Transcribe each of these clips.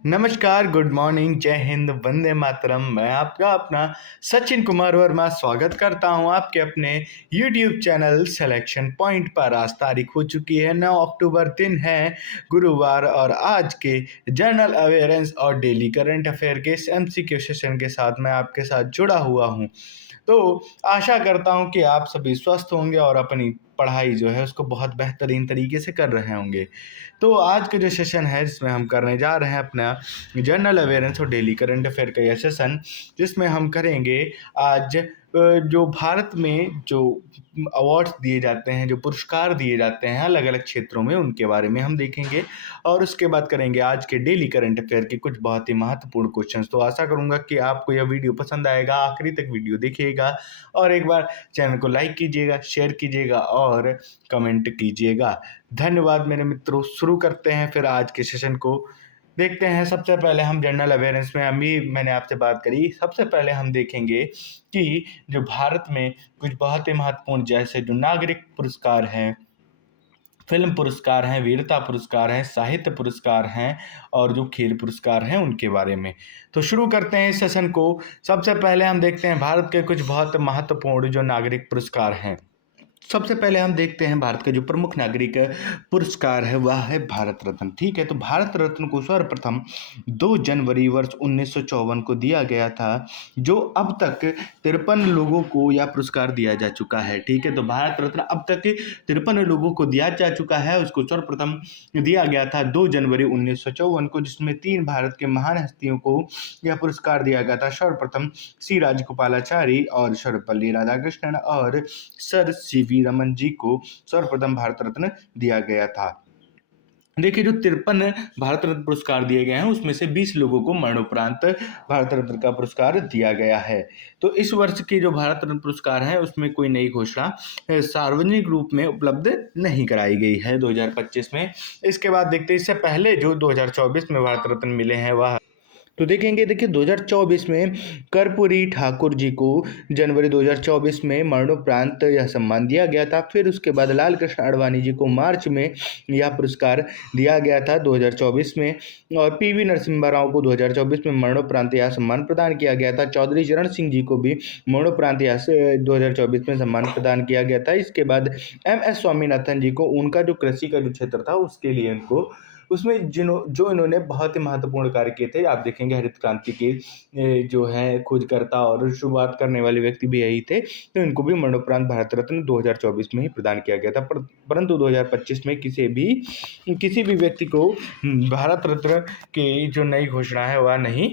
नमस्कार, good morning, जय हिंद, वंदे मातरम। मैं आपका अपना सचिन कुमार वर्मा स्वागत करता हूं आपके अपने यूट्यूब चैनल सिलेक्शन पॉइंट पर। आज तारीख हो चुकी है 9 अक्टूबर, दिन है गुरुवार, और आज के जनरल अवेयरेंस और डेली करंट अफेयर के इस एमसीक्यू सेशन के साथ मैं आपके साथ जुड़ा हुआ हूं। तो आशा करता हूं कि आप सभी स्वस्थ होंगे और अपनी पढ़ाई जो है उसको बहुत बेहतरीन तरीके से कर रहे होंगे। तो आज का जो सेशन है जिसमें हम करने जा रहे हैं अपना जनरल अवेयरेंस और डेली करंट अफेयर का यह सेशन, जिसमें हम करेंगे आज जो भारत में जो अवार्ड्स दिए जाते हैं, जो पुरस्कार दिए जाते हैं अलग अलग क्षेत्रों में, उनके बारे में हम देखेंगे। और उसके बाद करेंगे आज के डेली करंट अफेयर के कुछ बहुत ही महत्वपूर्ण क्वेश्चंस। तो आशा करूंगा कि आपको यह वीडियो पसंद आएगा, आखिरी तक वीडियो देखिएगा और एक बार चैनल को लाइक कीजिएगा, शेयर कीजिएगा और कमेंट कीजिएगा। धन्यवाद मेरे मित्रों। शुरू करते हैं फिर आज के सेशन को। देखते हैं, सबसे पहले हम जनरल अवेयरेंस में अभी मैंने आपसे बात करी। सबसे पहले हम देखेंगे कि जो भारत में कुछ बहुत ही महत्वपूर्ण, जैसे जो नागरिक पुरस्कार हैं, फिल्म पुरस्कार हैं, वीरता पुरस्कार हैं, साहित्य पुरस्कार हैं और जो खेल पुरस्कार हैं उनके बारे में। तो शुरू करते हैं इस सेशन को। सबसे पहले हम देखते हैं भारत के कुछ बहुत महत्वपूर्ण जो नागरिक पुरस्कार हैं। सबसे पहले हम देखते हैं भारत का जो प्रमुख नागरिक पुरस्कार है वह है भारत रत्न। ठीक है, तो भारत रत्न को सर्वप्रथम 2 जनवरी वर्ष 1954 को दिया गया था, जो अब तक 53 लोगों को यह पुरस्कार दिया जा चुका है। ठीक है, तो भारत रत्न अब तक 53 लोगों को दिया जा चुका है। उसको सर्वप्रथम दिया गया था 2 जनवरी 1954 को, जिसमें 3 भारत के महान हस्तियों को यह पुरस्कार दिया गया था। सर्वप्रथम सी राजगोपालाचारी और सर्वपल्ली राधाकृष्णन और सर सीवी रमन जी को सर्वप्रथम भारत रत्न दिया गया था। देखिए, जो 53 भारत रत्न पुरस्कार दिए गए हैं उसमें से 20 लोगों को मरणोपरांत भारत रत्न का पुरस्कार दिया गया है। तो इस वर्ष के जो भारत रत्न पुरस्कार हैं उसमें कोई नई घोषणा सार्वजनिक रूप में उपलब्ध नहीं कराई गई है 2025 में। इसके बाद देखते हैं, इससे पहले जो 2024 में भारत रत्न मिले हैं वह तो देखेंगे। देखिए, 2024 में कर्पूरी ठाकुर जी को जनवरी 2024 में मरणोपरांत यह सम्मान दिया गया था। फिर उसके बाद लाल कृष्ण आडवाणी जी को मार्च में यह पुरस्कार दिया गया था 2024 में, और पीवी नरसिम्हा राव को 2024 में मरणोपरांत यह सम्मान प्रदान किया गया था। चौधरी चरण सिंह जी को भी मरणोपरांत यह 2024 में सम्मान प्रदान किया गया था। इसके बाद MS स्वामीनाथन जी को उनका जो कृषि का जो क्षेत्र था उसके लिए उनको उसमें जो इन्होंने बहुत ही महत्वपूर्ण कार्य किए थे। आप देखेंगे हरित क्रांति के जो है खोजकर्ता और शुरुआत करने वाले व्यक्ति भी यही थे, तो इनको भी मरणोपरांत भारत रत्न 2024 में ही प्रदान किया गया था। परंतु 2025 में किसी भी व्यक्ति को भारत रत्न की जो नई घोषणा है वह नहीं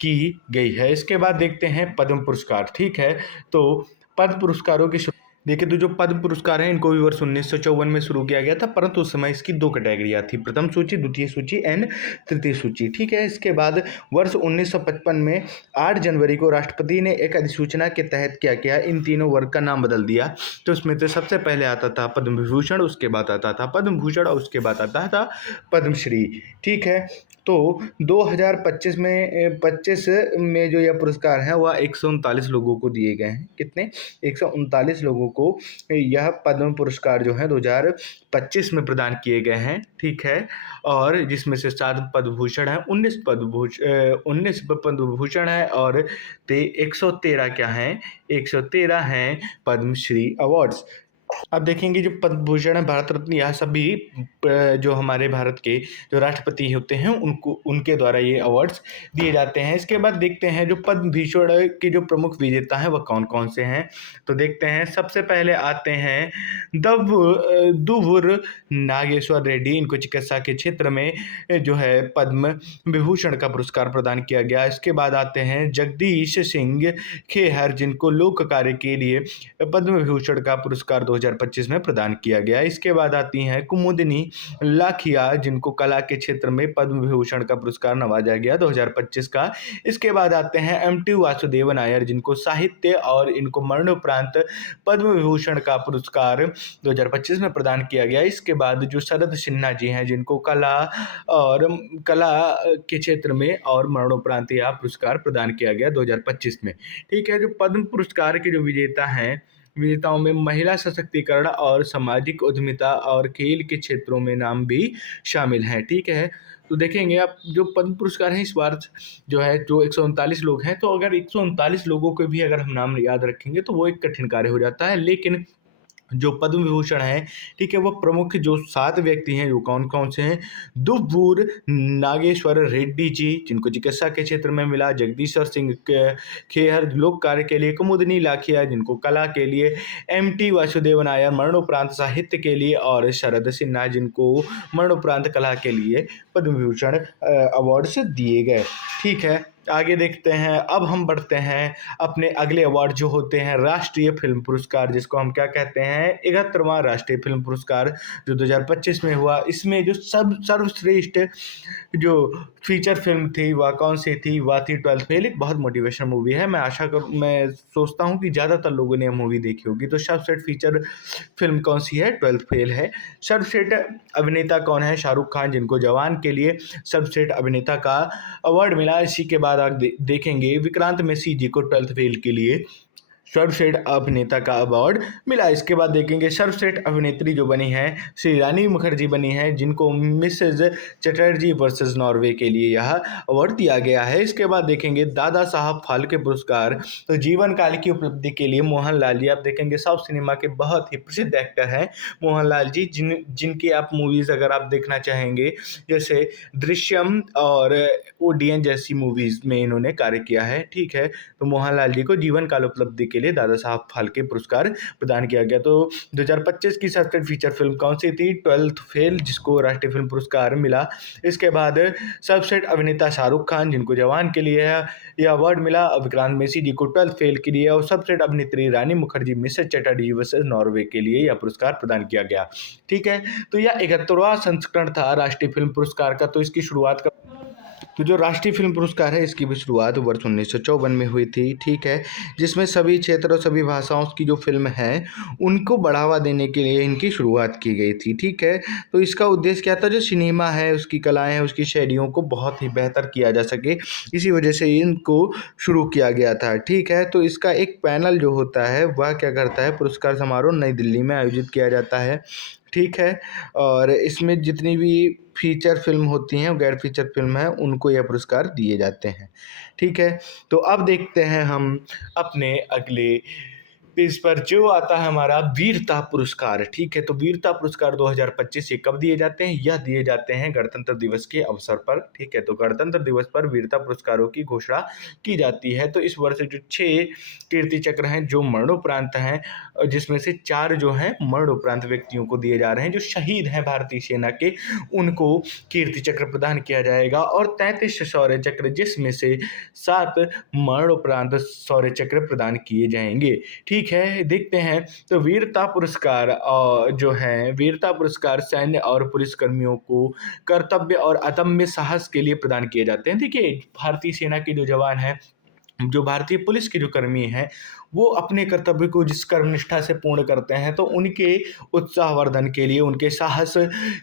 की गई है। इसके बाद देखते हैं पद्म पुरस्कार। ठीक है, तो पद्म पुरस्कारों की देखिए, तो जो पद्म पुरस्कार हैं इनको भी वर्ष 1954 में शुरू किया गया था, परंतु उस समय इसकी 2 कैटेगरियाँ थी, प्रथम सूची, द्वितीय सूची एंड तृतीय सूची। ठीक है, इसके बाद वर्ष 1955 में 8 जनवरी को राष्ट्रपति ने एक अधिसूचना के तहत क्या किया, इन तीनों वर्ग का नाम बदल दिया। तो उसमें से सबसे पहले आता था पद्म विभूषण, उसके बाद आता था पद्म भूषण और उसके बाद आता था पद्मश्री। ठीक है, तो 2025 में जो यह पुरस्कार है वह 139 लोगों को दिए गए हैं। कितने? 139 लोगों को यह पद्म पुरस्कार जो है 2025 में प्रदान किए गए हैं। ठीक है, और जिसमें से 7 पद्म भूषण है, 19 पद्म भूषण है और 113 क्या हैं? 113 हैं पद्मश्री अवार्ड्स। अब देखेंगे, जो पद्म भूषण है, भारत रत्न, यह सभी जो हमारे भारत के जो राष्ट्रपति होते हैं उनको उनके द्वारा ये अवार्ड्स दिए जाते हैं। इसके बाद देखते हैं जो पद्म भूषण के जो प्रमुख विजेता हैं वह कौन कौन से हैं। तो देखते हैं, सबसे पहले आते हैं दुव्वुर नागेश्वर रेड्डी। इनको चिकित्सा के क्षेत्र में जो है पद्म विभूषण का पुरस्कार प्रदान किया गया। इसके बाद आते हैं जगदीश सिंह खेहर, जिनको लोक कार्य के लिए पद्म विभूषण का पुरस्कार 2025 में प्रदान किया गया। इसके बाद आती हैं कुमुदिनी लाखिया, जिनको कला के क्षेत्र में पद्म विभूषण का पुरस्कार नवाजा गया 2025 का। इसके बाद आते हैं MT वासुदेव नायर, जिनको साहित्य और इनको मरणोपरांत पद्म विभूषण का पुरस्कार 2025 में प्रदान किया गया। इसके बाद जो शरद सिन्हा जी हैं, जिनको कला के क्षेत्र में और मरणोपरांत यह पुरस्कार प्रदान किया गया 2025 में। ठीक है, जो पद्म पुरस्कार के जो विजेताओं में महिला सशक्तिकरण और सामाजिक उद्यमिता और खेल के क्षेत्रों में नाम भी शामिल हैं। ठीक है, तो देखेंगे आप जो पद्म पुरस्कार हैं इस बार जो है जो 139 लोग हैं, तो अगर 139 लोगों के भी अगर हम नाम याद रखेंगे तो वो एक कठिन कार्य हो जाता है। लेकिन जो पद्म विभूषण है, ठीक है, वो प्रमुख जो 7 व्यक्ति हैं, वो कौन-कौन से हैं? दुव्वूर नागेश्वर रेड्डी जी, जिनको चिकित्सा के क्षेत्र में मिला, जगदीशर सिंह खेहर लोक कार्य के लिए, कुमुदनी लाखिया जिनको कला के लिए, एमटी वासुदेवन नायर मरणोपरांत साहित्य के लिए और शरद सिन्हा जिनको मरणोपरांत कला के लिए पद्म विभूषण अवार्ड्स दिए गए। ठीक है, आगे देखते हैं। अब हम बढ़ते हैं अपने अगले अवार्ड जो होते हैं राष्ट्रीय फिल्म पुरस्कार, जिसको हम क्या कहते हैं 71वां राष्ट्रीय फिल्म पुरस्कार जो 2025 में हुआ। इसमें जो सर्वश्रेष्ठ जो फीचर फिल्म थी वह कौन सी थी? वह थी 12th फेल। एक बहुत मोटिवेशनल मूवी है। मैं सोचता हूँ कि ज़्यादातर लोगों ने यह मूवी देखी होगी। तो सर्वश्रेष्ठ फीचर फिल्म कौन सी है? 12th फेल है। सर्वश्रेष्ठ अभिनेता कौन है? शाहरुख खान, जिनको जवान के लिए सर्वश्रेष्ठ अभिनेता का अवार्ड मिला। इसी के बाद आप देखेंगे विक्रांत मैसी जी को 12th फेल के लिए सर्वश्रेष्ठ अभिनेता का अवार्ड मिला। इसके बाद देखेंगे सर्वश्रेष्ठ अभिनेत्री जो बनी है श्री रानी मुखर्जी बनी है, जिनको मिसेज चटर्जी वर्सेस नॉर्वे के लिए यह अवार्ड दिया गया है। इसके बाद देखेंगे दादा साहब फाल्के पुरस्कार, तो जीवन काल की उपलब्धि के लिए मोहनलाल जी, आप देखेंगे साउथ सिनेमा के बहुत ही प्रसिद्ध एक्टर हैं मोहनलाल जी, जिनकी आप मूवीज़ अगर आप देखना चाहेंगे जैसे दृश्यम और ओडियन जैसी मूवीज़ में इन्होंने कार्य किया है। ठीक है, तो मोहनलाल जी को जीवन काल उपलब्धि के लिए दादा साहब फाल्के पुरस्कार प्रदान किया गया। तो 2025 की सर्वश्रेष्ठ फीचर फिल्म कौन सी थी? 12th फेल, जिसको राष्ट्रीय फिल्म पुरस्कार मिला। इसके बाद सर्वश्रेष्ठ अभिनेता शाहरुख खान, जिनको जवान के लिए यह अवार्ड मिला। विक्रांत मैसी जी को 12th फेल के लिए, और सर्वश्रेष्ठ अभिनेत्री Rani Mukherjee Mrs Chatterjee versus Norway के लिए यह पुरस्कार प्रदान किया गया। ठीक है, तो यह 71वां संस्करण था राष्ट्रीय फिल्म पुरस्कार का। तो इसकी शुरुआत का तो जो राष्ट्रीय फिल्म पुरस्कार है इसकी भी शुरुआत वर्ष 1954 में हुई थी। ठीक है, जिसमें सभी क्षेत्र और सभी भाषाओं की जो फिल्म है उनको बढ़ावा देने के लिए इनकी शुरुआत की गई थी। ठीक है, तो इसका उद्देश्य क्या था? जो सिनेमा है उसकी कलाएं हैं उसकी शैलियों को बहुत ही बेहतर किया जा सके, इसी वजह से इनको शुरू किया गया था। ठीक है, तो इसका एक पैनल जो होता है वह क्या करता है? पुरस्कार समारोह नई दिल्ली में आयोजित किया जाता है। ठीक है, और इसमें जितनी भी फीचर फिल्म होती हैं, गैर फीचर फिल्म है, उनको यह पुरस्कार दिए जाते हैं। ठीक है, तो अब देखते हैं हम अपने अगले पेज पर जो आता है हमारा वीरता पुरस्कार। ठीक है, तो वीरता पुरस्कार 2025 ये कब दिए जाते हैं? यह दिए जाते हैं गणतंत्र दिवस के अवसर पर। ठीक है, तो गणतंत्र दिवस पर वीरता पुरस्कारों की घोषणा की जाती है। तो इस वर्ष जो 6 कीर्ति चक्र हैं जो मरणोपरांत हैं, जिसमें से 4 जो हैं मरणोपरांत व्यक्तियों को दिए जा रहे हैं जो शहीद हैं भारतीय सेना के, उनको कीर्ति चक्र प्रदान किया जाएगा। और 33 शौर्य चक्र, जिसमें से 7 मरणोपरांत शौर्य चक्र प्रदान किए जाएंगे। ठीक है, देखते हैं। तो वीरता पुरस्कार जो हैं वीरता पुरस्कार सैन्य और पुलिस कर्मियों को कर्तव्य और अदम्य साहस के लिए प्रदान किए जाते हैं। देखिए, भारतीय सेना के जो जवान हैं, जो भारतीय पुलिस के जो कर्मी हैं, वो अपने कर्तव्य को जिस कर्मनिष्ठा से पूर्ण करते हैं, तो उनके उत्साहवर्धन के लिए, उनके साहस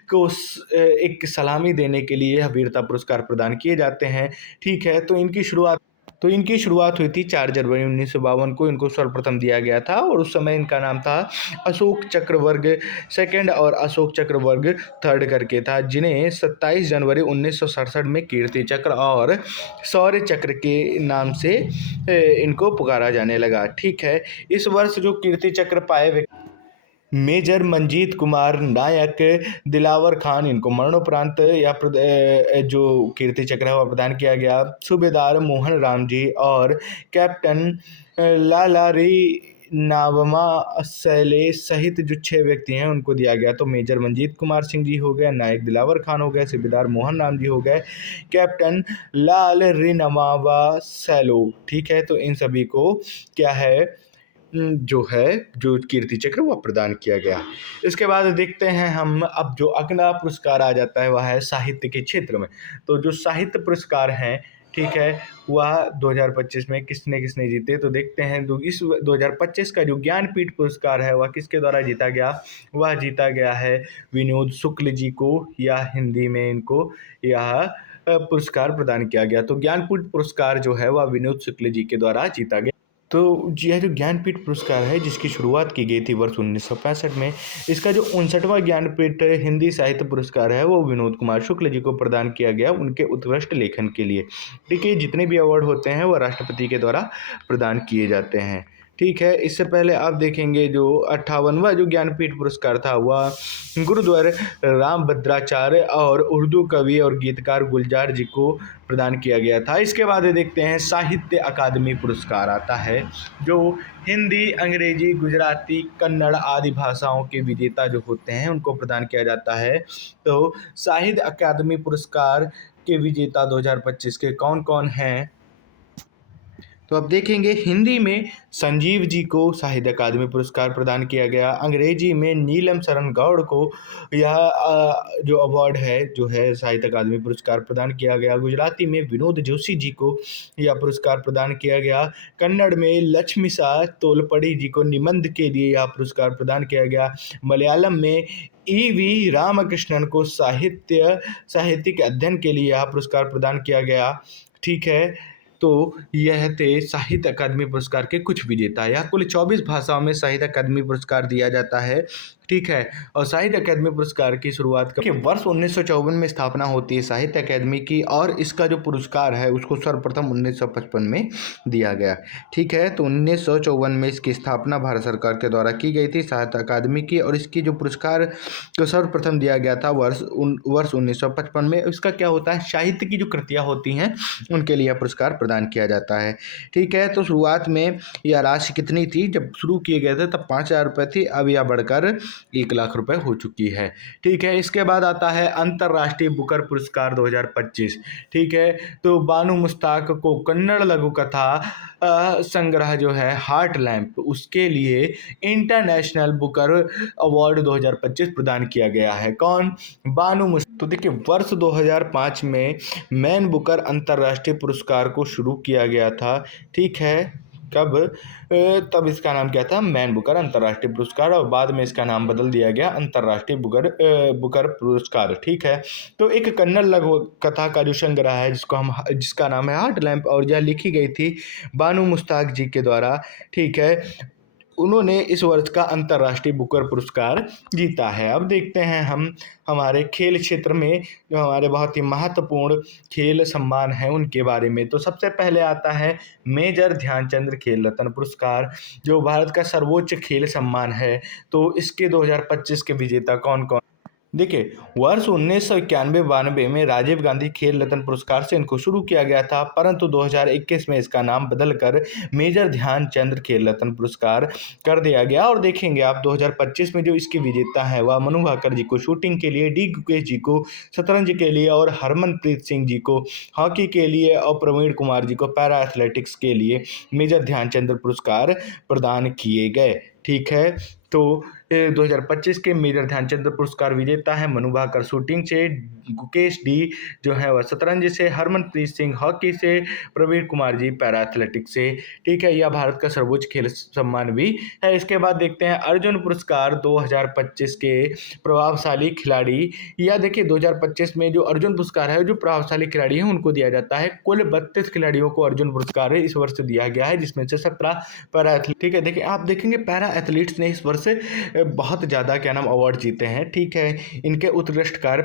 को एक सलामी देने के लिए यह वीरता पुरस्कार प्रदान किए जाते हैं। ठीक है, तो इनकी शुरुआत हुई थी 4 जनवरी 1952 को। इनको सर्वप्रथम दिया गया था और उस समय इनका नाम था अशोक चक्र वर्ग सेकंड और अशोक चक्र वर्ग थर्ड करके था, जिन्हें 27 जनवरी 1967 में कीर्ति चक्र और शौर्य चक्र के नाम से इनको पुकारा जाने लगा। ठीक है, इस वर्ष जो कीर्ति चक्र पाए मेजर मंजीत कुमार नायक, दिलावर खान, इनको मरणोपरांत जो कीर्ति चक्र है वह प्रदान किया गया। सूबेदार मोहन राम जी और कैप्टन लालारी नावमा सैले सहित जो 6 व्यक्ति हैं उनको दिया गया। तो मेजर मंजीत कुमार सिंह जी हो गए, नायक दिलावर खान हो गए, सूबेदार मोहन राम जी हो गए, कैप्टन लाल रिनवावा सैलो। ठीक है, तो इन सभी को क्या है जो कीर्ति चक्र वह प्रदान किया गया। इसके बाद देखते हैं हम, अब जो अगला पुरस्कार आ जाता है वह है साहित्य के क्षेत्र में। तो जो साहित्य पुरस्कार हैं, ठीक है, वह 2025 में किसने किसने जीते? तो देखते हैं। इस 2025 का जो ज्ञानपीठ पुरस्कार है वह किसके द्वारा जीता गया? वह जीता गया है विनोद शुक्ल जी को, या हिंदी में इनको यह पुरस्कार प्रदान किया गया। तो ज्ञानपीठ पुरस्कार जो है वह विनोद शुक्ल जी के द्वारा जीता गया। तो यह जो ज्ञानपीठ पुरस्कार है जिसकी शुरुआत की गई थी वर्ष 1965 में, इसका जो 59वां ज्ञानपीठ हिंदी साहित्य पुरस्कार है वो विनोद कुमार शुक्ल जी को प्रदान किया गया उनके उत्कृष्ट लेखन के लिए। ठीक है, जितने भी अवार्ड होते हैं वो राष्ट्रपति के द्वारा प्रदान किए जाते हैं। ठीक है, इससे पहले आप देखेंगे जो 58वां जो ज्ञानपीठ पुरस्कार था वह गुरुद्वार रामभद्राचार्य और उर्दू कवि और गीतकार गुलजार जी को प्रदान किया गया था। इसके बाद देखते हैं साहित्य अकादमी पुरस्कार आता है जो हिंदी, अंग्रेजी, गुजराती, कन्नड़ आदि भाषाओं के विजेता जो होते हैं उनको प्रदान किया जाता है। तो साहित्य अकादमी पुरस्कार के विजेता 2025 के कौन कौन हैं? तो अब देखेंगे हिंदी में संजीव जी को साहित्य अकादमी पुरस्कार प्रदान किया गया। अंग्रेजी में नीलम शरण गौड़ को यह जो अवार्ड है जो है साहित्य अकादमी पुरस्कार प्रदान किया गया। गुजराती में विनोद जोशी जी को यह पुरस्कार प्रदान किया गया। कन्नड़ में लक्ष्मीसा तोलपड़ी जी को निबंध के लिए यह पुरस्कार प्रदान किया गया। मलयालम में वी रामकृष्णन को साहित्यिक अध्ययन के लिए यह पुरस्कार प्रदान किया गया। ठीक है, तो यह थे साहित्य अकादमी पुरस्कार के कुछ विजेता। यह कुल 24 भाषाओं में साहित्य अकादमी पुरस्कार दिया जाता है। ठीक है, और साहित्य अकादमी पुरस्कार की शुरुआत के वर्ष 1954 में स्थापना होती है साहित्य अकादमी की, और इसका जो पुरस्कार है उसको सर्वप्रथम 1955 में दिया गया। ठीक है, तो 1954 में इसकी स्थापना भारत सरकार के द्वारा की गई थी साहित्य अकादमी की, और इसकी जो पुरस्कार को सर्वप्रथम दिया गया था वर्ष 1955 में। इसका क्या होता है, साहित्य की जो कृतियाँ होती हैं उनके लिए पुरस्कार प्रदान किया जाता है। ठीक है, तो शुरुआत में यह राशि कितनी थी, जब शुरू किए गए थे तब 5,000 रुपये थी, अब यह बढ़कर 1,00,000 रुपये हो चुकी है। ठीक है, इसके बाद आता है अंतर्राष्ट्रीय बुकर पुरस्कार 2025। ठीक है, तो बानू मुश्ताक को कन्नड़ लघु कथा संग्रह जो है हार्ट लैम्प, उसके लिए इंटरनेशनल बुकर अवार्ड 2025 प्रदान किया गया है। कौन? बानू मुश्ताक। तो देखिए, वर्ष 2005 में मैन बुकर अंतर्राष्ट्रीय पुरस्कार को शुरू किया गया था। ठीक है, कब? तब इसका नाम क्या था, मैन बुकर अंतर्राष्ट्रीय पुरस्कार, और बाद में इसका नाम बदल दिया गया अंतर्राष्ट्रीय बुकर पुरस्कार। ठीक है, तो एक कन्नड़ लघु कथा का जो संग्रह है जिसका नाम है हार्ट लैम्प, और यह लिखी गई थी बानू मुश्ताक जी के द्वारा। ठीक है, उन्होंने इस वर्ष का अंतर्राष्ट्रीय बुकर पुरस्कार जीता है। अब देखते हैं हम हमारे खेल क्षेत्र में जो हमारे बहुत ही महत्वपूर्ण खेल सम्मान हैं उनके बारे में। तो सबसे पहले आता है मेजर ध्यानचंद्र खेल रत्न पुरस्कार, जो भारत का सर्वोच्च खेल सम्मान है। तो इसके 2025 के विजेता कौन कौन? देखिए, वर्ष 1991-92 में राजीव गांधी खेल रत्न पुरस्कार से इनको शुरू किया गया था, परंतु 2021 में इसका नाम बदलकर मेजर ध्यानचंद्र खेल रत्न पुरस्कार कर दिया गया। और देखेंगे आप 2025 में जो इसके विजेता हैं वह मनु भाकर जी को शूटिंग के लिए, डी गुकेश जी को शतरंज के लिए, और हरमनप्रीत सिंह जी को हॉकी के लिए, और प्रवीण कुमार जी को पैरा एथलेटिक्स के लिए मेजर ध्यानचंद्र पुरस्कार प्रदान किए गए। ठीक है, तो 2025 के मेजर ध्यानचंद पुरस्कार विजेता है मनु भाकर शूटिंग से, गुकेश डी जो है वह शतरंज से, हरमनप्रीत सिंह हॉकी से, प्रवीण कुमार जी पैरा एथलेटिक्स से। ठीक है, यह भारत का सर्वोच्च खेल सम्मान भी है। इसके बाद देखते हैं अर्जुन पुरस्कार 2025 के प्रभावशाली खिलाड़ी। या देखिए, 2025 में जो अर्जुन पुरस्कार है जो प्रभावशाली खिलाड़ी हैं उनको दिया जाता है। कुल 32 खिलाड़ियों को अर्जुन पुरस्कार इस वर्ष दिया गया है, जिसमें से 17 पैरा एथलीट। ठीक है, देखिए आप देखेंगे पैरा एथलीट्स ने इस वर्ष बहुत ज़्यादा क्या नाम अवार्ड जीते हैं। ठीक है, इनके उत्कृष्ट कार्य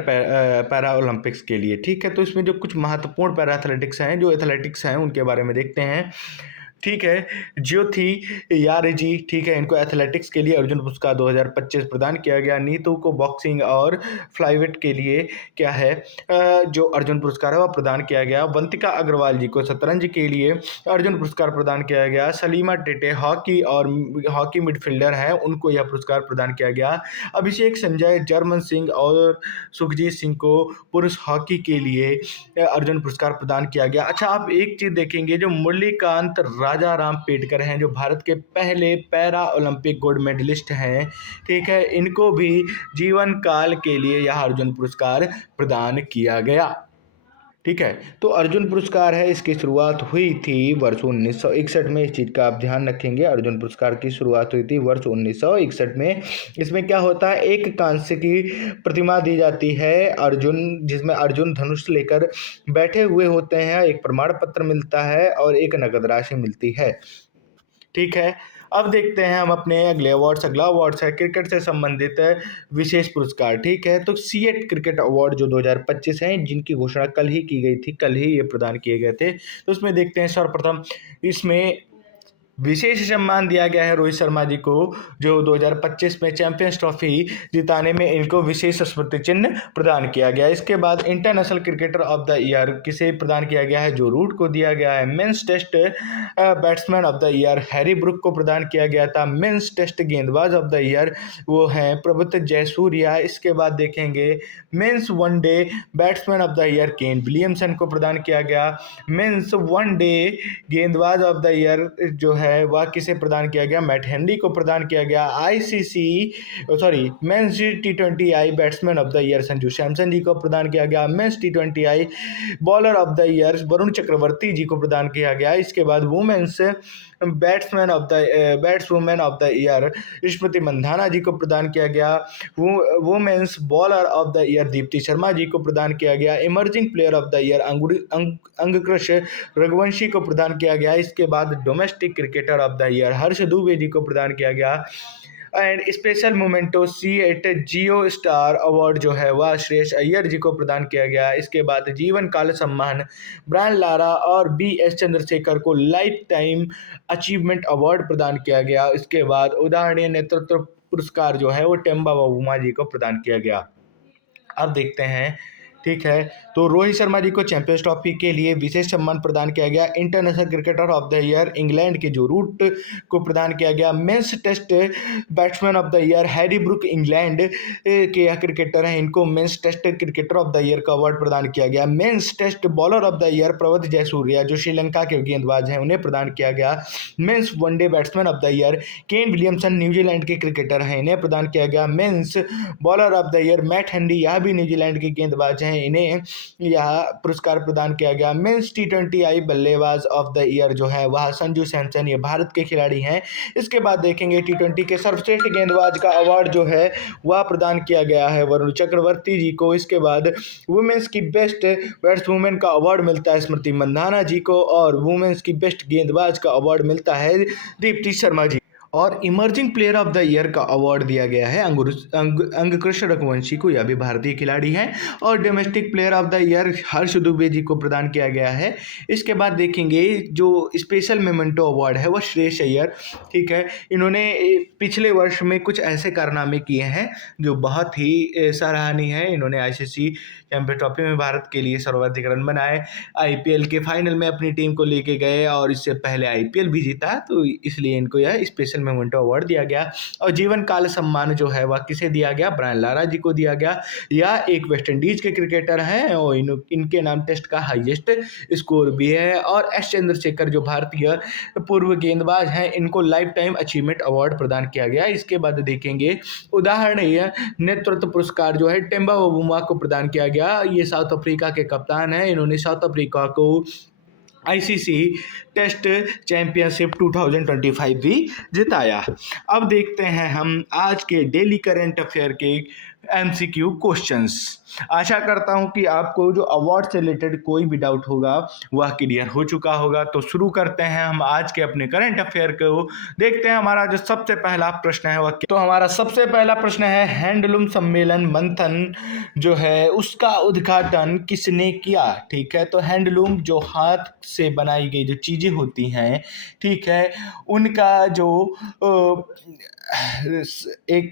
पैरा ओलंपिक्स के लिए। ठीक है, तो इसमें जो कुछ महत्वपूर्ण पैरा एथलेटिक्स हैं, जो एथलेटिक्स हैं उनके बारे में देखते हैं। ठीक है, ज्योति यार जी, ठीक है, इनको एथलेटिक्स के लिए अर्जुन पुरस्कार 2025 प्रदान किया गया। नीतू को बॉक्सिंग और फ्लाईवेट के लिए क्या है जो अर्जुन पुरस्कार है वह प्रदान किया गया। वंतिका अग्रवाल जी को शतरंज के लिए अर्जुन पुरस्कार प्रदान किया गया। सलीमा टेटे हॉकी मिडफील्डर है, उनको यह पुरस्कार प्रदान किया गया। अभिषेक संजय, जर्मन सिंह और सुखजीत सिंह को पुरुष हॉकी के लिए अर्जुन पुरस्कार प्रदान किया गया। अच्छा, आप एक चीज़ देखेंगे, जो मुरलीकांत राजा राम पेटकर हैं जो भारत के पहले पैरा ओलंपिक गोल्ड मेडलिस्ट हैं। ठीक है, इनको भी जीवन काल के लिए यह अर्जुन पुरस्कार प्रदान किया गया। ठीक है, तो अर्जुन पुरस्कार है, इसकी शुरुआत हुई थी वर्ष 1961 में। इस चीज़ का आप ध्यान रखेंगे, अर्जुन पुरस्कार की शुरुआत हुई थी वर्ष 1961 में। इसमें क्या होता है, एक कांस्य की प्रतिमा दी जाती है अर्जुन, जिसमें अर्जुन धनुष लेकर बैठे हुए होते हैं, एक प्रमाण पत्र मिलता है और एक नगद राशि मिलती है। ठीक है। अब देखते हैं हम अपने अगले अवार्ड्स। अगला अवार्ड्स है क्रिकेट से संबंधित विशेष पुरस्कार, ठीक है। तो सीएट क्रिकेट अवार्ड जो 2025 हैं, जिनकी घोषणा कल ही की गई थी, कल ही ये प्रदान किए गए थे। तो उसमें देखते हैं सर्वप्रथम इसमें विशेष सम्मान दिया गया है रोहित शर्मा जी को, जो 2025 में चैंपियंस ट्रॉफी जिताने में इनको विशेष स्मृति चिन्ह प्रदान किया गया। इसके बाद international cricketer of the year किसे प्रदान किया गया है, जो रूट को दिया गया है। Men's test batsman of the year Harry Brook को प्रदान किया गया था। मेंस टेस्ट गेंदबाज ऑफ द ईयर वो हैं प्रभुत जयसूर्या। इसके बाद देखेंगे men's one day batsman of the year Kane Williamson को प्रदान किया गया। मेंस वनडे गेंदबाज ऑफ द ईयर जो है वह किसे प्रदान किया गया, मैट हेनरी को प्रदान किया गया। Men's T20I batsman of the year Sanju Samson ji को प्रदान किया गया। Men's T20I bowler of the year Varun Chakravarthy ji को प्रदान किया गया। इसके बाद women's batswoman of the year Smriti Mandhana ji को प्रदान किया गया। Women's bowler of the year Deepti Sharma ji को प्रदान किया गया। Emerging player of the year Angkrish Raghuvanshi को प्रदान किया गया। इसके बाद domestic cricketer of the year Harsh Dubey ji को प्रदान किया गया। And special memento C8 Jio star award जो है वह श्रेयस अय्यर जी को प्रदान किया गया। इसके बाद जीवन काल सम्मान ब्रायन लारा और BS चंद्रशेखर को लाइफ टाइम अचीवमेंट अवार्ड प्रदान किया गया। इसके बाद उदाहरणीय नेतृत्व पुरस्कार जो है वो टेम्बा बाबूमा जी को प्रदान किया गया। अब देखते हैं, ठीक है। तो रोहित शर्मा जी को चैंपियंस ट्रॉफी के लिए विशेष सम्मान प्रदान किया गया। International cricketer of the year England के जो रूट को प्रदान किया गया। Men's test batsman of the year Harry Brook England के यह क्रिकेटर हैं, इनको men's test cricketer of the year का अवार्ड प्रदान किया गया। Men's test bowler of the year Prabath Jayasuriya जो श्रीलंका के गेंदबाज हैं, उन्हें प्रदान किया गया। Men's one day batsman of the year Kane Williamson New Zealand के क्रिकेटर हैं, इन्हें प्रदान किया गया। Men's bowler of the year Matt Henry, यह भी न्यूजीलैंड के गेंदबाज हैं, इन्हें यह पुरस्कार प्रदान किया गया। मेंस T20I बल्लेबाज ऑफ द ईयर जो है वह संजू सैमसन, ये भारत के खिलाड़ी हैं। इसके बाद देखेंगे T20 के सर्वश्रेष्ठ गेंदबाज का अवार्ड जो है वह प्रदान किया गया है वरुण चक्रवर्ती जी को। इसके बाद वुमेन्स की बेस्ट बैट्सवुमेन का अवार्ड मिलता है स्मृति मंधाना जी को, और वुमेन्स की बेस्ट गेंदबाज का अवार्ड मिलता है दीप्ति शर्मा जी। और emerging player of the year का अवार्ड दिया गया है अंगकृष रघुवंशी को, यह भी भारतीय खिलाड़ी हैं। और domestic player of the year Harsh Dubey ji को प्रदान किया गया है। इसके बाद देखेंगे जो स्पेशल मेमेंटो अवार्ड है वह श्रेयस अय्यर, ठीक है। इन्होंने पिछले वर्ष में कुछ ऐसे कारनामे किए हैं जो बहुत ही सराहनीय है। इन्होंने ICC चैंपियंस ट्रॉफी में भारत के लिए सर्वाधिक रन बनाए, IPL के फाइनल में अपनी टीम को लेके गए और इससे पहले IPL भी जीता, तो इसलिए इनको यह स्पेशल मेमेंटो अवार्ड दिया गया। और जीवन काल सम्मान जो है वह किसे दिया गया, ब्रायन लारा जी को दिया गया। यह एक वेस्ट इंडीज के क्रिकेटर हैं और इनके नाम टेस्ट का हाईएस्ट स्कोर भी है। और S चंद्रशेखर जो भारतीय पूर्व गेंदबाज हैं, इनको लाइफ टाइम अचीवमेंट अवार्ड प्रदान किया गया। इसके बाद देखेंगे उदाहरणीय नेतृत्व पुरस्कार जो है टेम्बा बाबूमा को प्रदान किया गया। ये साउथ अफ्रीका के कप्तान हैं, इन्होंने साउथ अफ्रीका को ICC टेस्ट चैंपियनशिप 2025 भी जिताया। अब देखते हैं हम आज के डेली करंट अफेयर के MCQ क्वेश्चंस। आशा करता हूं कि आपको जो अवार्ड से रिलेटेड कोई भी डाउट होगा वह क्लियर हो चुका होगा। तो शुरू करते हैं हम आज के अपने करंट अफेयर को। देखते हैं हमारा जो सबसे पहला प्रश्न है वह, तो हमारा सबसे पहला प्रश्न है हैंडलूम सम्मेलन मंथन जो है उसका उद्घाटन किसने किया, ठीक है। तो हैंडलूम जो हाथ से बनाई गई जो चीज़ें होती हैं, ठीक है, उनका जो एक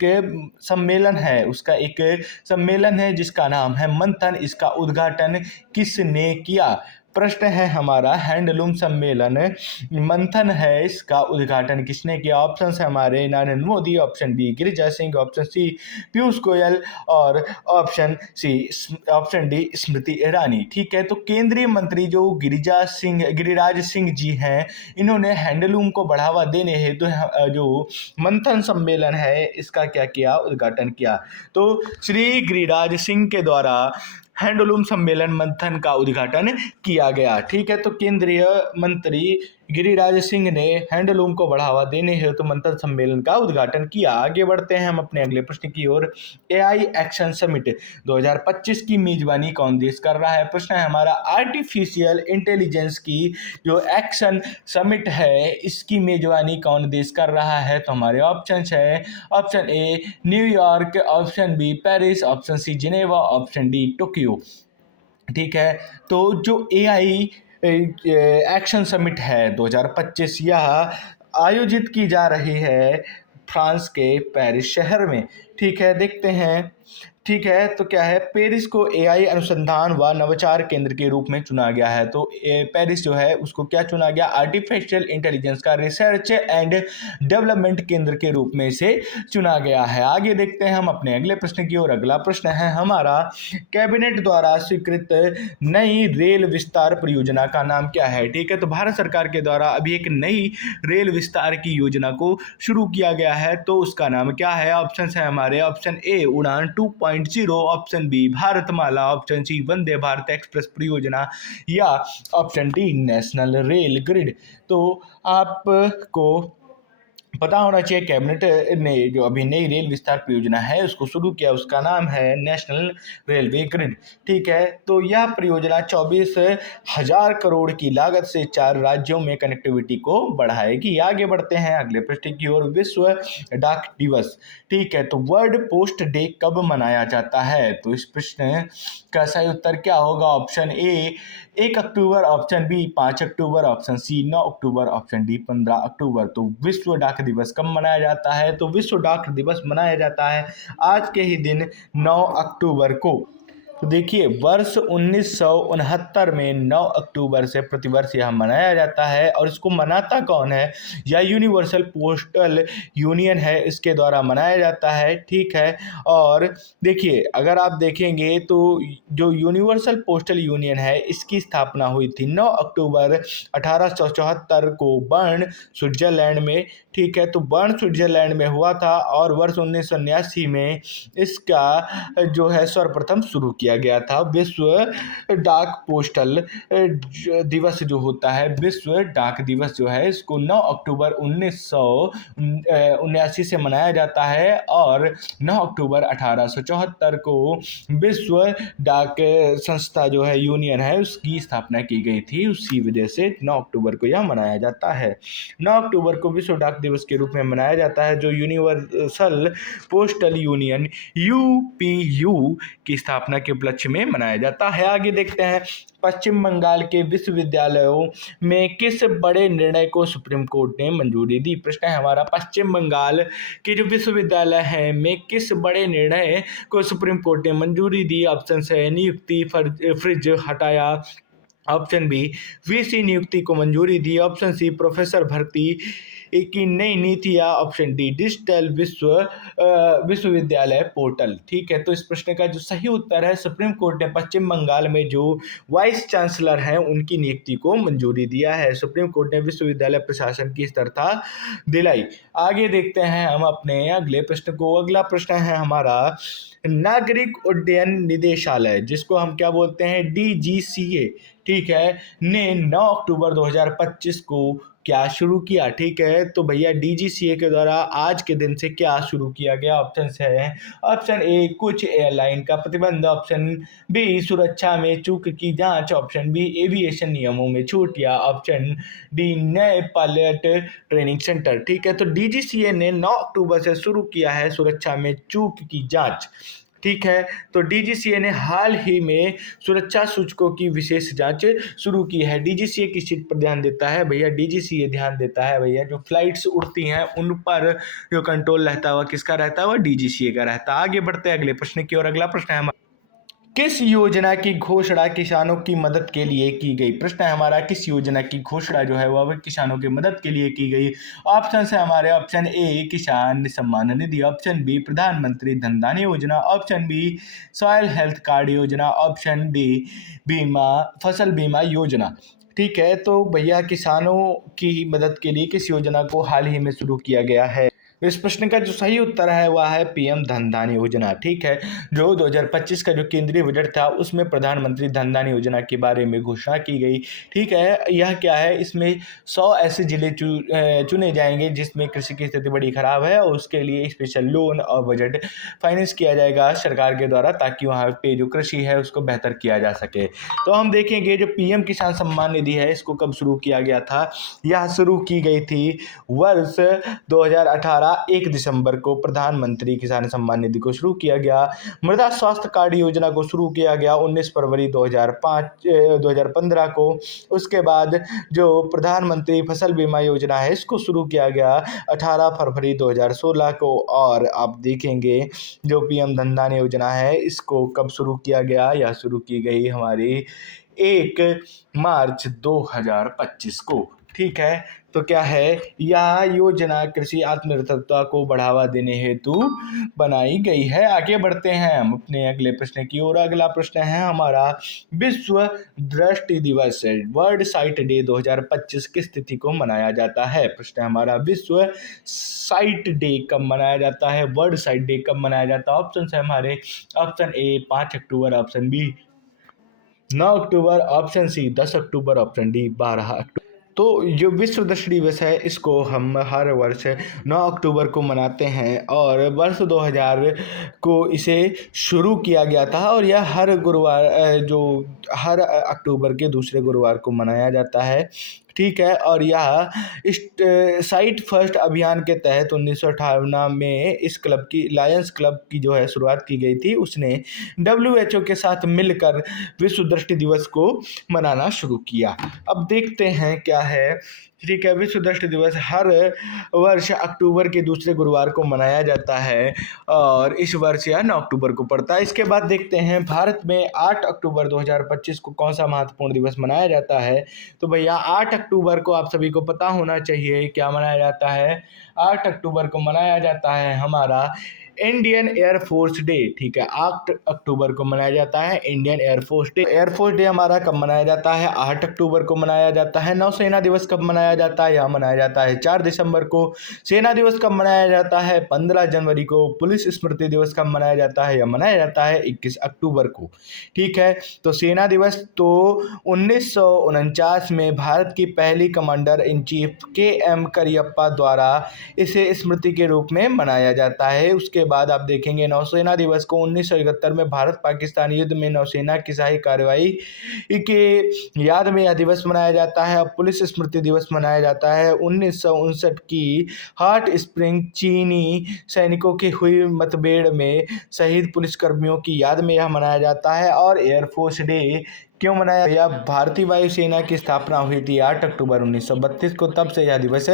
सम्मेलन है, उसका एक सम्मेलन है जिसका नाम है मंथन, इसका उद्घाटन किसने किया। प्रश्न है हमारा हैंडलूम सम्मेलन मंथन है, इसका उद्घाटन किसने किया। ऑप्शन है हमारे Narendra Modi, option B Girija Singh, option C Piyush Goyal और ऑप्शन डी स्मृति ईरानी, ठीक है। तो केंद्रीय मंत्री जो गिरिराज सिंह जी हैं, इन्होंने हैंडलूम को बढ़ावा देने हेतु जो मंथन सम्मेलन है इसका क्या किया, उद्घाटन किया। तो श्री गिरिराज सिंह के द्वारा हैंडलूम सम्मेलन मंथन का उद्घाटन किया गया, ठीक है। तो केंद्रीय मंत्री गिरिराज सिंह ने हैंडलूम को बढ़ावा देने हेतु मंत्रिमंडल सम्मेलन का उद्घाटन किया। आगे बढ़ते हैं हम अपने अगले प्रश्न की ओर। एआई एक्शन समिट 2025 की मेजबानी कौन देश कर रहा है? प्रश्न है हमारा आर्टिफिशियल इंटेलिजेंस की जो एक्शन समिट है इसकी मेजबानी कौन देश कर रहा है? तो हमारे ऑप्शन है option A New York, option B Paris, option C Geneva, option D Tokyo. ठीक है, तो जो एआई एक्शन समिट है 2025 यह आयोजित की जा रही है फ्रांस के पेरिस शहर में। ठीक है, देखते हैं। ठीक है, तो क्या है, पेरिस को एआई अनुसंधान व नवाचार केंद्र के रूप में चुना गया है। तो पेरिस जो है उसको क्या चुना गया? आर्टिफिशियल इंटेलिजेंस का रिसर्च एंड डेवलपमेंट केंद्र के रूप में से चुना गया है। आगे देखते हैं हम अपने अगले प्रश्न की ओर। अगला प्रश्न है हमारा कैबिनेट द्वारा स्वीकृत नई रेल विस्तार परियोजना का नाम क्या है? ठीक है, तो भारत सरकार के द्वारा अभी एक नई रेल विस्तार की योजना को शुरू किया गया है, तो उसका नाम क्या है? ऑप्शन है हमारे option A Udan 2.0, option B Bharatmala, option C Vande Bharat express परियोजना या option D national rail grid. तो आपको पता होना चाहिए कैबिनेट ने जो अभी नई रेल विस्तार परियोजना है उसको शुरू किया, उसका नाम है नेशनल रेलवे ग्रिड। ठीक है, तो यह परियोजना 24,000 करोड़ की लागत से 4 राज्यों में कनेक्टिविटी को बढ़ाएगी। आगे बढ़ते हैं अगले प्रश्न की ओर। विश्व डाक दिवस, ठीक है, तो वर्ल्ड पोस्ट डे कब मनाया जाता है? तो इस प्रश्न का सही उत्तर क्या होगा? ऑप्शन ए 1 अक्टूबर, ऑप्शन बी 5 अक्टूबर, ऑप्शन सी 9 अक्टूबर, ऑप्शन डी 15 अक्टूबर। तो विश्व डाक दिवस कब मनाया जाता है? तो विश्व डाक दिवस मनाया जाता है आज के ही दिन 9 अक्टूबर को। तो देखिए, वर्ष 1969 में 9 अक्टूबर से प्रतिवर्ष यह मनाया जाता है। और इसको मनाता कौन है? यह यूनिवर्सल पोस्टल यूनियन है, इसके द्वारा मनाया जाता है। ठीक है, और देखिए अगर आप देखेंगे तो जो यूनिवर्सल पोस्टल यूनियन है इसकी स्थापना हुई थी 9 अक्टूबर 1874 को बर्न स्विट्जरलैंड में। ठीक है, तो बर्न स्विट्जरलैंड में हुआ था और वर्ष 1979 में इसका जो है सर्वप्रथम शुरू किया गया था। विश्व डाक पोस्टल दिवस जो होता है, विश्व डाक दिवस जो है इसको 9 अक्टूबर 1979 से मनाया जाता है और 9 अक्टूबर 1874 को विश्व डाक संस्था जो है यूनियन है उसकी स्थापना की गई थी। उसी वजह से 9 अक्टूबर को यह मनाया जाता है। 9 अक्टूबर को विश्व डाक दिवस के रूप में मनाया जाता है जो यूनिवर्सल पोस्टल यूनियन यूपीयू की स्थापना के उपलक्ष्य में मनाया जाता है। आगे देखते हैं, पश्चिम बंगाल के विश्वविद्यालयों में किस बड़े निर्णय को सुप्रीम कोर्ट ने मंजूरी दी? प्रश्न है हमारा, पश्चिम बंगाल के जो विश्वविद्यालय है में किस बड़े निर्णय को सुप्रीम कोर्ट ने मंजूरी दी? ऑप्शन है नियुक्ति फ्रिज हटाया, ऑप्शन बी वीसी नियुक्ति को मंजूरी दी, ऑप्शन सी प्रोफेसर भर्ती की नई नीति या ऑप्शन डी डिजिटल विश्वविद्यालय पोर्टल। ठीक है, तो इस प्रश्न का जो सही उत्तर है सुप्रीम कोर्ट ने पश्चिम बंगाल में जो वाइस चांसलर हैं उनकी नियुक्ति को मंजूरी दिया है। सुप्रीम कोर्ट ने विश्वविद्यालय प्रशासन की स्थिरता दिलाई। आगे देखते हैं हम अपने अगले प्रश्न को। अगला प्रश्न है हमारा, नागरिक उड्डयन निदेशालय जिसको हम क्या बोलते हैं, डीजीसीए, ठीक है, ने 9 अक्टूबर 2025 को क्या शुरू किया? ठीक है, तो भैया डीजीसीए के द्वारा आज के दिन से क्या शुरू किया गया? ऑप्शन है ऑप्शन ए कुछ एयरलाइन का प्रतिबंध, ऑप्शन बी सुरक्षा में चूक की जांच, ऑप्शन बी एविएशन नियमों में छूट या ऑप्शन डी नए पायलट ट्रेनिंग सेंटर। ठीक है, तो डीजीसीए ने 9 अक्टूबर से शुरू किया है सुरक्षा में चूक की जांच। ठीक है, तो डीजीसीए ने हाल ही में सुरक्षा सूचकों की विशेष जांच शुरू की है। डीजीसीए किस चीज़ पर ध्यान देता है भैया? डीजीसीए ध्यान देता है भैया जो फ्लाइट्स उड़ती हैं उन पर जो कंट्रोल रहता है वह किसका रहता है? वह डीजीसीए का रहता है। आगे बढ़ते हैं अगले प्रश्न की ओर। अगला प्रश्न है हमारा, किस योजना की घोषणा किसानों की मदद के लिए की गई? प्रश्न है हमारा, किस योजना की घोषणा जो है वह किसानों की मदद के लिए की गई? ऑप्शन है हमारे, ऑप्शन ए किसान सम्मान निधि, ऑप्शन बी प्रधानमंत्री धन धान्य योजना, option B soil health card योजना, ऑप्शन डी बीमा फसल बीमा योजना। ठीक है, तो भैया किसानों की मदद के लिए किस योजना को हाल ही में शुरू किया गया है? इस प्रश्न का जो सही उत्तर है वह है पीएम धन धान योजना। ठीक है, जो 2025 का जो केंद्रीय बजट था उसमें प्रधानमंत्री धन धान योजना के बारे में घोषणा की गई। ठीक है, यह क्या है, इसमें 100 ऐसे जिले चुने जाएंगे जिसमें कृषि की स्थिति बड़ी खराब है और उसके लिए स्पेशल लोन और बजट फाइनेंस किया जाएगा सरकार के द्वारा, ताकि वहाँ पे जो कृषि है उसको बेहतर किया जा सके। तो हम देखेंगे जो पीएम किसान सम्मान निधि है इसको कब शुरू किया गया था। यह शुरू की गई थी वर्ष 2018 1 दिसंबर को प्रधानमंत्री किसान सम्मान निधि को शुरू किया गया। मृदा स्वास्थ्य कार्ड योजना को शुरू किया गया 19 फरवरी 2015 को। उसके बाद जो प्रधानमंत्री फसल बीमा योजना है इसको शुरू किया गया 18 फरवरी 2016 को। और आप देखेंगे जो पीएम धन धान योजना है इसको कब शुरू किया गया, या शुरू की गई हमारी 1 मार्च 2025 को। ठीक है, तो क्या है, यह योजना कृषि आत्मनिर्भरता को बढ़ावा देने हेतु बनाई गई है। आगे बढ़ते हैं हम अपने अगले प्रश्न की ओर। अगला प्रश्न है हमारा, विश्व दृष्टि दिवस वर्ल्ड साइट डे 2025 किस तिथि को मनाया जाता है। प्रश्न है हमारा, विश्व साइट डे कब मनाया जाता है, वर्ल्ड साइट डे कब मनाया जाता है। ऑप्शन है हमारे, ऑप्शन ए 5 अक्टूबर, ऑप्शन बी 9 अक्टूबर, ऑप्शन सी 10 अक्टूबर, ऑप्शन डी 12 अक्टूबर। तो जो विश्व दृष्टि दिवस है इसको हम हर वर्ष 9 अक्टूबर को मनाते हैं और वर्ष 2000 को इसे शुरू किया गया था और यह हर गुरुवार जो हर अक्टूबर के दूसरे गुरुवार को मनाया जाता है। ठीक है, और यह इस साइट फर्स्ट अभियान के तहत 1958 में इस क्लब की लायंस क्लब की जो है शुरुआत की गई थी। उसने WHO के साथ मिलकर विश्व दृष्टि दिवस को मनाना शुरू किया। अब देखते हैं क्या है। ठीक है, विश्व दृष्टि दिवस हर वर्ष अक्टूबर के दूसरे गुरुवार को मनाया जाता है और इस वर्ष यह 9 अक्टूबर को पड़ता है। इसके बाद देखते हैं भारत में 8 अक्टूबर 2025 को कौन सा महत्वपूर्ण दिवस मनाया जाता है। तो भैया 8 अक्टूबर को आप सभी को पता होना चाहिए क्या मनाया जाता है। 8 अक्टूबर को मनाया जाता है हमारा इंडियन एयरफोर्स डे। ठीक है, 8 अक्टूबर को मनाया जाता है Indian air force day. Air force day हमारा कब मनाया जाता है, 8 अक्टूबर को मनाया जाता है। नौसेना दिवस कब मनाया जाता है, यह मनाया जाता है 4 दिसंबर को। सेना दिवस कब मनाया जाता है, 15 जनवरी को। पुलिस स्मृति दिवस कब मनाया जाता है, यह मनाया जाता है 21 अक्टूबर को। ठीक है, तो सेना दिवस तो 1949 में भारत की पहली commander in chief KM Cariappa द्वारा इसे स्मृति के रूप में मनाया जाता है। उसके बाद आप देखेंगे नौसेना दिवस को 1971 में भारत पाकिस्तान युद्ध में नौसेना की शाही कार्रवाई के याद में यह दिवस मनाया जाता है। अब पुलिस स्मृति दिवस मनाया जाता है 1959 की हॉट स्प्रिंग चीनी सैनिकों की हुई मतभेड़ में शहीद पुलिसकर्मियों की याद में यह मनाया जाता है। और एयरफोर्स डे क्यों मनाया गया, भारतीय वायुसेना की स्थापना हुई थी 8 अक्टूबर 1932 को, तब से यह दिवस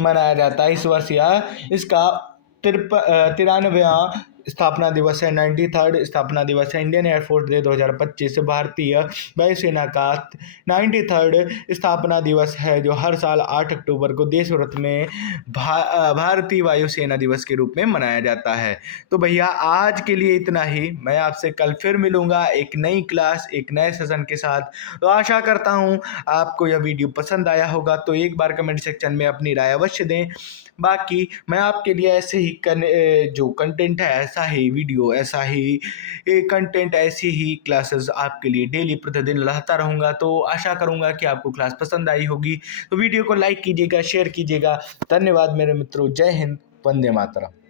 मनाया जाता है। इस वर्ष यह इसका 93वां स्थापना दिवस है, 93rd स्थापना दिवस है। इंडियन एयरफोर्स डे 2025 भारतीय वायुसेना का 93rd स्थापना दिवस है, जो हर साल 8 अक्टूबर को देशभर में भारतीय वायुसेना दिवस के रूप में मनाया जाता है। तो भैया आज के लिए इतना ही। मैं आपसे कल फिर मिलूंगा एक नई क्लास एक नए सेशन के साथ। तो आशा करता हूँ आपको यह वीडियो पसंद आया होगा, तो एक बार कमेंट सेक्शन में अपनी राय अवश्य दें। बाकी मैं आपके लिए ऐसे ही जो कंटेंट है, ऐसा ही वीडियो, ऐसा ही कंटेंट, ऐसी ही क्लासेस आपके लिए डेली प्रतिदिन लाता रहूँगा। तो आशा करूँगा कि आपको क्लास पसंद आई होगी। तो वीडियो को लाइक कीजिएगा, शेयर कीजिएगा। धन्यवाद मेरे मित्रों। जय हिंद, वंदे मातरम।